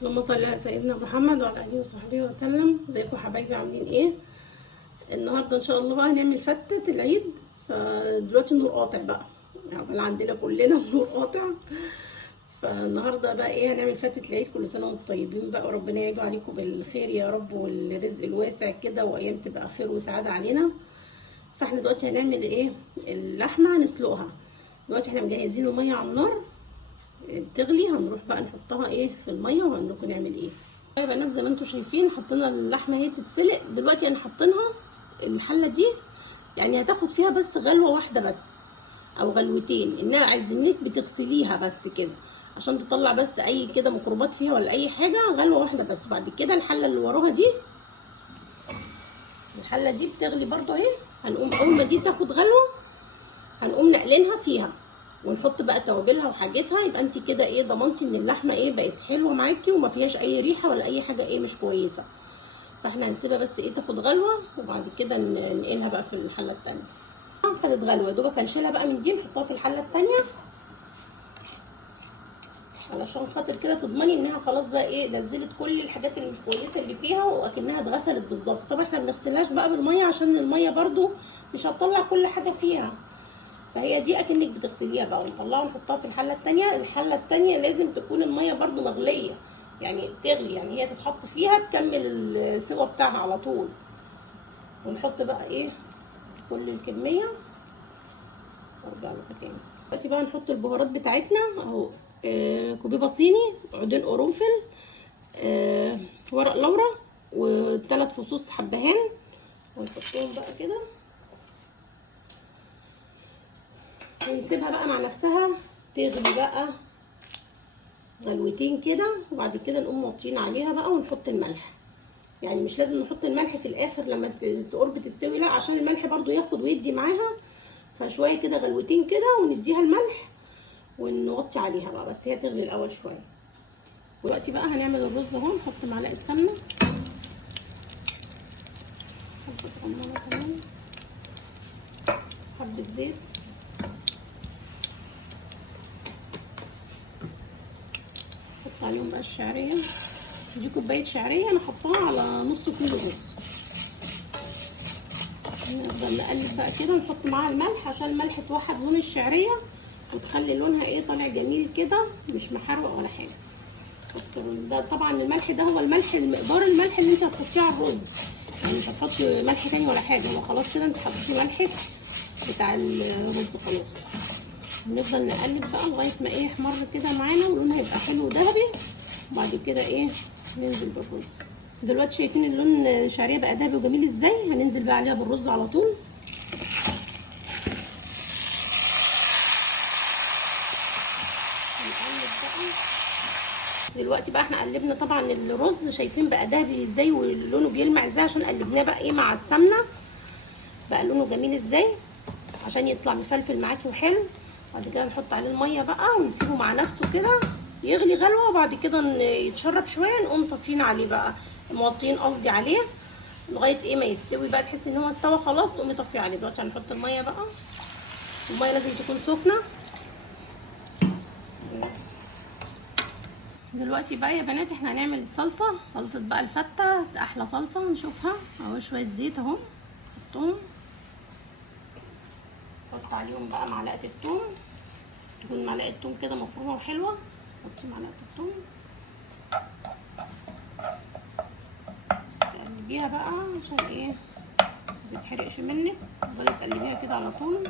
اللهم صل على سيدنا محمد وعلى اله وصحبه وسلم. ازيكم يا حبايبي، عاملين ايه؟ النهارده ان شاء الله بقى هنعمل فتة العيد. فدلوقتي النور قاطع بقى، يعني عندنا كلنا النور قاطع. فالنهارده بقى ايه، هنعمل فتة العيد. كل سنه وانتم طيبين بقى، وربنا يعيد عليكم بالخير يا رب، والرزق الواسع كده، وايام تبقى خير وسعاده علينا. فاحنا دلوقتي هنعمل ايه؟ اللحمه هنسلقها. دلوقتي احنا مجهزين الميه على النار تغلي، هنروح بقى نحطها ايه في الميه وهنقول لكم نعمل ايه. يا بنات زي ما انتم شايفين حطينا اللحمه اهي تتسلق. دلوقتي انا حاطينها الحله دي، يعني هتاخد فيها بس غلوه واحده بس او غلوتين، انها عايزينك بتغسليها بس كده عشان تطلع بس اي كده ميكروبات فيها ولا اي حاجه، غلوه واحده بس. وبعد كده الحله اللي وراها دي، الحله دي بتغلي برده اهي. هنقوم اول ما دي تاخد غلوه هنقوم نقلينها فيها ونحط بقى توابلها وحاجتها. يبقى انت كده ايه، ضمنتي ان اللحمه ايه بقت حلوه معاكي وما فيهاش اي ريحه ولا اي حاجه ايه مش كويسه. فاحنا هنسيبها بس ايه تاخد غلوه، وبعد كده ننقلها بقى في الحله الثانيه. خدت غلوه دوبك هنشيلها بقى من دي نحطها في الحله الثانيه، علشان خاطر كده تضمني انها خلاص بقى ايه نزلت كل الحاجات اللي مش كويسه اللي فيها واكنها اتغسلت بالظبط. طبعا احنا ما بنغسلهاش بقى بالميه عشان الميه برده مش هتطلع كل حاجه فيها، فهي دي اكنك بتغسليها بقى ونطلعها ونحطها في الحله الثانيه. الحله الثانيه لازم تكون الميه برده مغليه، يعني تغلي، يعني هي تتحط فيها تكمل السوا بتاعها على طول. ونحط بقى ايه كل الكميه وارجع لكم تاني. دلوقتي بقى نحط البهارات بتاعتنا اهو. كوبيبه صيني، عودين قرنفل، ورق لورا، و3 فصوص حبهان، ونحطهم بقى كده ونسيبها بقى مع نفسها تغلي بقى غلوتين كده. وبعد كده نقوم موطيين عليها بقى ونحط الملح. يعني مش لازم نحط الملح في الاخر لما تقرب تستوي، لا، عشان الملح برضو ياخد ويدي معاها. فشويه كده غلوتين كده ونديها الملح ونوطي عليها بقى، بس هي تغلي الاول شويه. دلوقتي بقى هنعمل الرز اهو. نحط معلقه سمنه، حبه رمان كمان، حبه زيت، نحط عليهم بقى الشعريه. دي كوبايه شعريه انا حطاها على نص كيلو رز. نفضل نقلب بقى كده ونحط معاها الملح عشان الملح توحد لون الشعريه وتخلي لونها ايه طالع جميل كده، مش محروق ولا حاجه. ده طبعا الملح ده هو الملح، المقدار الملح اللي انت هتحطيه على الرز، يعني مش هتحطي ملح تاني ولا حاجه. هو خلاص كده انت حطيتي ملحك بتاع الرز خلاص. نفضل نقلب بقى لغايه ما ايه احمر كده معانا ولونها يبقى حلو وذهبي. وبعد كده ايه ننزل بالرز. دلوقتي شايفين اللون الشعريه بقى ذهبي وجميل ازاي. هننزل بقى عليها بالرز على طول. نقلب بقى. دلوقتي بقى احنا قلبنا طبعا الرز، شايفين بقى ذهبي ازاي ولونه بيلمع ازاي عشان قلبناه بقى ايه مع السمنه. بقى لونه جميل ازاي عشان يطلع مفلفل معاكي وحلو. بعد كده نحط عليه الميه بقى ونسيبه مع نفسه كده يغلي غلوه، وبعد كده يتشرب شويه نقوم طافيين عليه بقى، موطيين قصدي عليه لغايه ايه ما يستوي بقى، تحسي ان هو استوى خلاص تقومي طافيه عليه. دلوقتي هنحط الميه بقى. الميه لازم تكون سخنه. دلوقتي بقى يا بنات احنا هنعمل الصلصه، صلصه بقى الفته، احلى صلصه نشوفها اهو. شويه زيت اهو نحطهم، نحط عليهم بقى معلقه الثوم، تكون معلقه ثوم كده مفرومه وحلوه. حطي معلقه الثوم تقلبيها بقى عشان ايه ما تتحرقش منك. تفضلي تقلبيها كده على طول.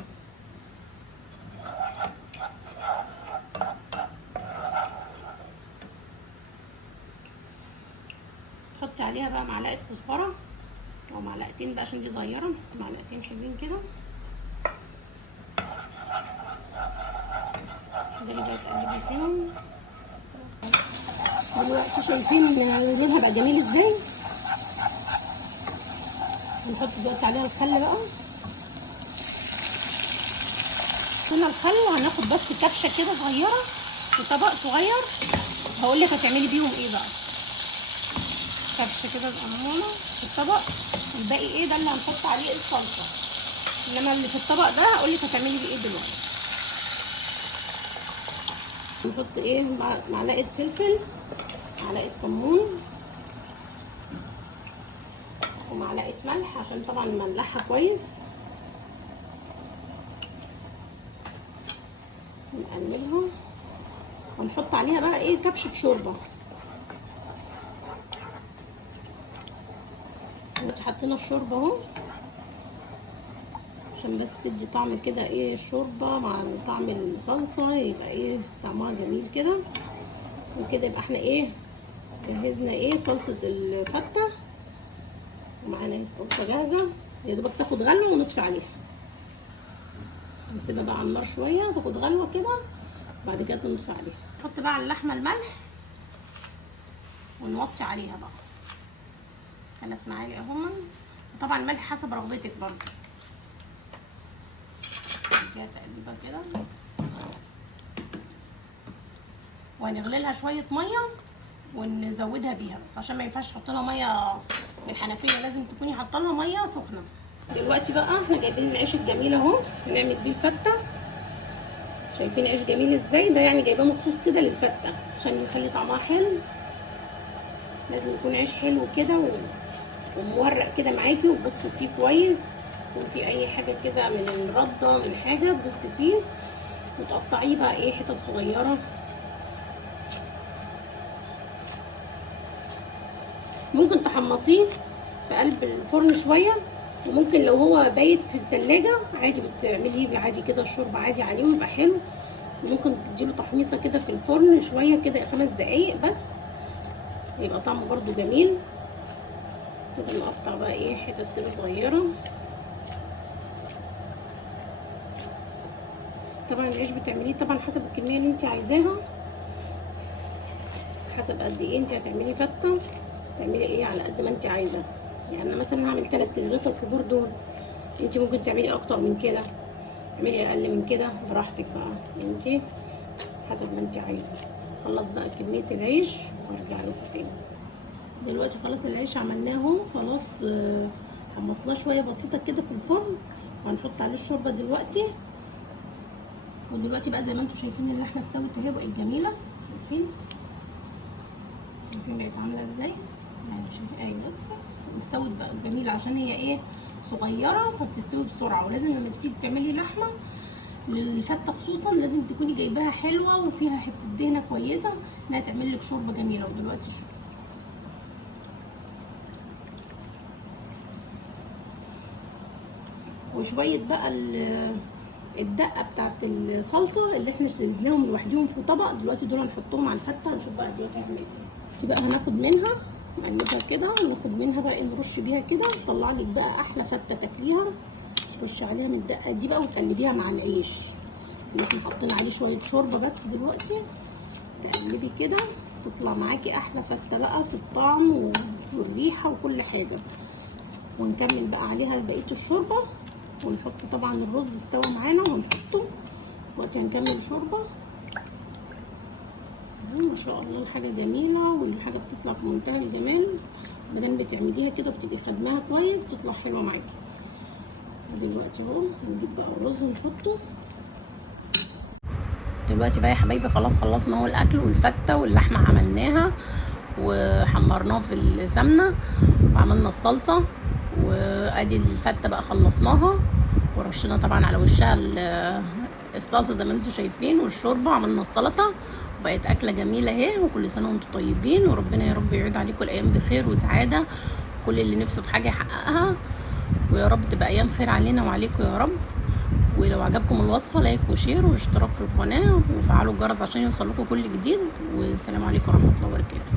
تحطي عليها بقى معلقه كزبره او معلقتين بقى عشان دي صغيره، نحط معلقتين حلوين كده. تفضلي بقى تقلبي فيهم. دلوقتي شايفين لونها بقى جميل ازاي. هنحط دلوقتي عليها الخل بقى. حطينا الخل وهناخد بس كبشه كده صغيره في طبق صغير. هقول لك هتعملي بيهم ايه بقى. كبشه كده صغنونه في الطبق. الباقي ايه ده اللي هنحط عليه الصلصه، انما اللي في الطبق ده هقول لك هتعملي بيه ايه دلوقتي. نحط ايه معلقه فلفل، معلقه معلقه ملح عشان طبعا نملحها كويس. نقلبها ونحط عليها بقى ايه كبشه شوربه. دلوقتي حطينا الشوربه اهو عشان بس تدي طعم كده ايه الشوربه مع طعم الصلصه، يبقى ايه طعمها جميل كده. وكده يبقى احنا ايه جهزنا ايه صلصه الفته، ومعانا الصلصه جاهزه يا دوبك تاخد غلوه ونطفي عليها. نسيبها بقى على النار شويه تاخد غلوه كده، بعد كده نطفي عليها. نحط بقى على اللحمه الملح ونوطي عليها بقى 3 معالق اهما، وطبعا الملح حسب رغبتك برضه. نديها تقليبه كده وهنغلي لها شويه ميه ونزودها بيها، بس عشان ما ينفعش تحط لها ميه من الحنفيه، لازم تكوني حاطه لها ميه سخنه. دلوقتي بقى احنا جايبين العيش الجميل اهو هنعمل بيه الفته. شايفين عيش جميل ازاي؟ ده يعني جايباه مخصوص كده للفته عشان يخلي طعمها حلو. لازم يكون عيش حلو كده ومورق كده معاكي، وتبصي فيه كويس، يكون فيه اي حاجه كده من الرده من حاجه تبصي فيه، وتقطعيه بقى ايه حتت صغيره. ممكن تحمصيه في قلب الفرن شويه، وممكن لو هو بايت في التلاجة عادي بتعمليه عادي كده الشوربه عادي عليه ويبقى حلو. ممكن تديله تحميصه كده في الفرن شويه كده 5 دقايق بس، يبقى طعمه برده جميل كده. نقطع بقى ايه حتت كده صغيره. طبعا العيش بتعمليه طبعا حسب الكميه اللي انت عايزاها، حسب قد ايه انت هتعملي فته، تعملي ايه على قد ما انت عايزه. يعني انا مثلا هعمل 3 رغيف الكبور دول، انت ممكن تعملي اكتر من كده، تعملي اقل من كده براحتك بقى، انت حسب ما انت عايزه. خلص بقى كميه العيش وارجع لكم تاني. دلوقتي خلاص العيش عملناه اهو، خلاص حمصناه شويه بسيطه كده في الفرن، وهنحط عليه الشوربه دلوقتي. ودلوقتي بقى زي ما انتم شايفين اللحمه استوت اهي بقت جميله. شايفين بقت عامله ازاي؟ اهي بص استوت بقى جميله عشان هي ايه صغيره فبتستوي بسرعه. ولازم لما تيجي تعملي لحمه للفته خصوصا لازم تكوني جايباها حلوه وفيها حته دهنه كويسه انها تعمل لك شوربه جميله. ودلوقتي وشويه بقى الدقه بتاعت الصلصه اللي احنا سيبناهم لوحدهم في طبق، دلوقتي دول هنحطهم على الفته. هنشوف بقى دلوقتي هنعمل ايه. بقى هناخد منها نقلبها كده وناخد منها بقى نرش بيها كده، تطلع لك بقى احلى فته تاكليها. ترش عليها من الدقه دي بقى وتقلبيها مع العيش اللي احنا حاطين عليه شويه شوربه بس. دلوقتي تقلبي كده تطلع معاكي احلى فته بقى في الطعم والريحه وكل حاجه. ونكمل بقى عليها بقيه الشوربه، ونحط طبعا الرز استوى معانا ونحطه. دلوقتي هنكمل شوربه. ما شاء الله الحاجه جميله، والحاجه بتطلع في منتهى الجمال مادام بتعمليها كده وبتبقي خدماها كويس بتطلع حلوه معاكي. دلوقتي اهو هنجيب بقى الرز ونحطه. دلوقتي بقى يا حبايبي خلاص خلصنا اهو الاكل والفته واللحمه عملناها وحمرناها في السمنه وعملنا الصلصه، وادي الفته بقى خلصناها ورشينا طبعا على وشها الصلصه زي ما انتم شايفين والشوربه. عملنا السلطه وبقت اكله جميله اهي. وكل سنه وانتم طيبين، وربنا يا رب يعيد عليكم الايام بخير وسعاده، كل اللي نفسه في حاجه يحققها، ويا رب تبقى ايام خير علينا وعليكم يا رب. ولو عجبكم الوصفه لايك وشير واشتراك في القناه وفعلوا الجرس عشان يوصل لكم كل جديد. والسلام عليكم ورحمه الله وبركاته.